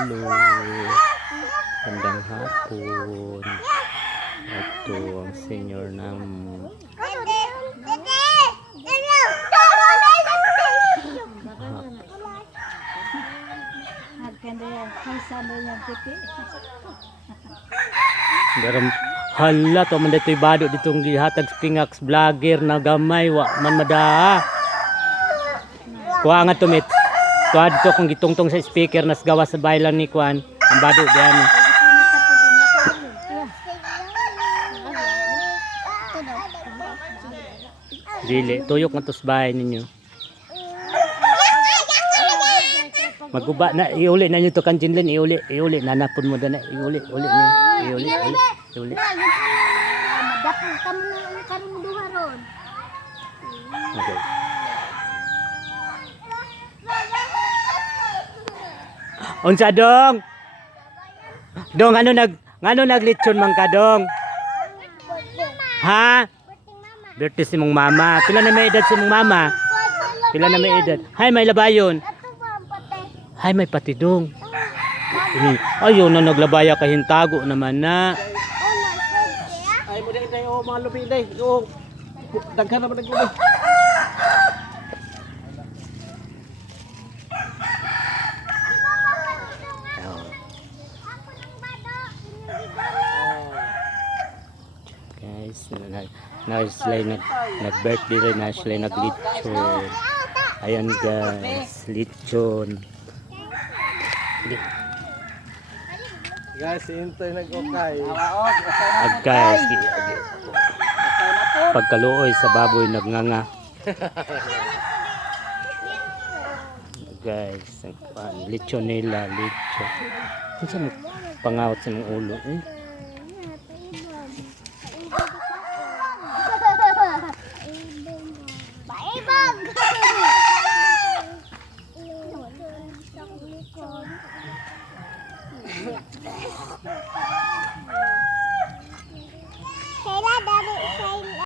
Hello. Gandang hapon. Ito ang senior namin. Garam hala to man dito'y bado ditong gihatag Spingax vlogger na gamay wa man madaa. Kuha nga tumit. Kuha dito kung gitungtong sa speaker nas gawa sa baylan ni Kuan. Ang bado diyan. Dili tuyok nga tos bahay ninyo. Maguba na iuli na nyo to Kanjinlen, iuli nanapon mo dana, iuli niyo, iuli. Madapon ka mo na ang karong duha ron. Okay. Unsa dong? Dong ano naglitsyon man ka dong? Ha? Birthday si mong mama. Pila na may edad si mong mama? Pila na may edad? Hay may labayon. Hay may patidong. Ayun na naglabaya kahintago naman na. Ay mo day o mga lubi day. O daghan naman naglubi. Guys, na-slay nag-birthday rin na sila nag-lechon. Ayan guys, lechon. Guys, hintoy nag-okay. Guys, pagkaluoy sa baboy nagnganga. Guys, lechon nila, lechon. Ano sa pangawat sa mga ulo? Baibag!